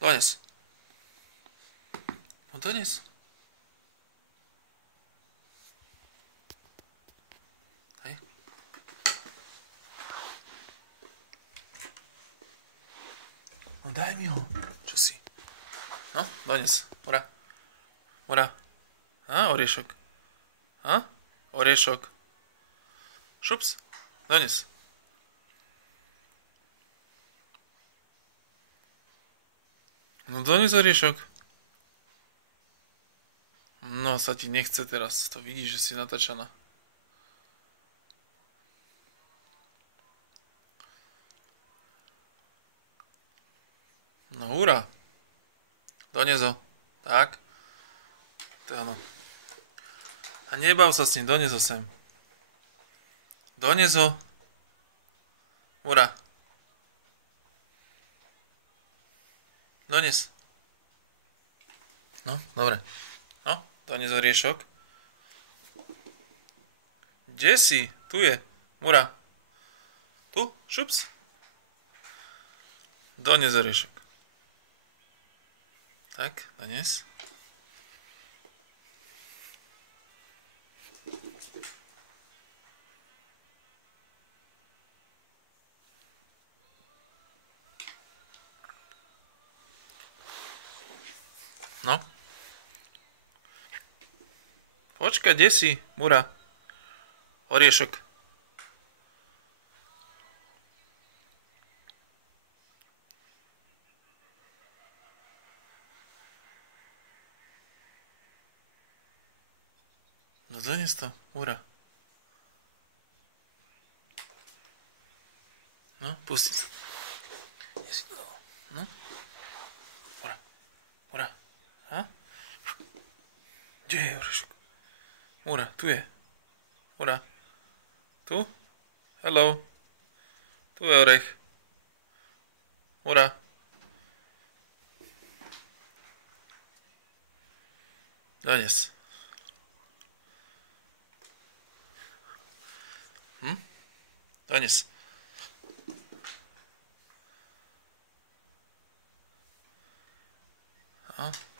Dones. No dones. Hej. No daj mi ho. Čo si? No, dones. Ura. Ura. Oriešok. Oriešok. Šups. Dones. No dones oriešok. No sa ti nechce teraz. To vidíš, že si natáčaná. No hurá. Dones ho. Tak. To áno. A nebav sa s ním, dones ho sem. Dones ho. Hurá. Dones. No, dobre. No, dones oriešok. Kde si? Tu je. Hurá. Tu? Šups. Dones oriešok. Tak, dones. No. Počkaj, kde si? Mura. Oriešok. No dones to, Mura. No, pusti sa. Kde si to dal? No. Mura. Mura. Kde je oriešok? Mura, tu je. Mura. Tu? Hello. Tu je orech. Mura. Dones. Dones.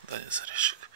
Dones oriešok.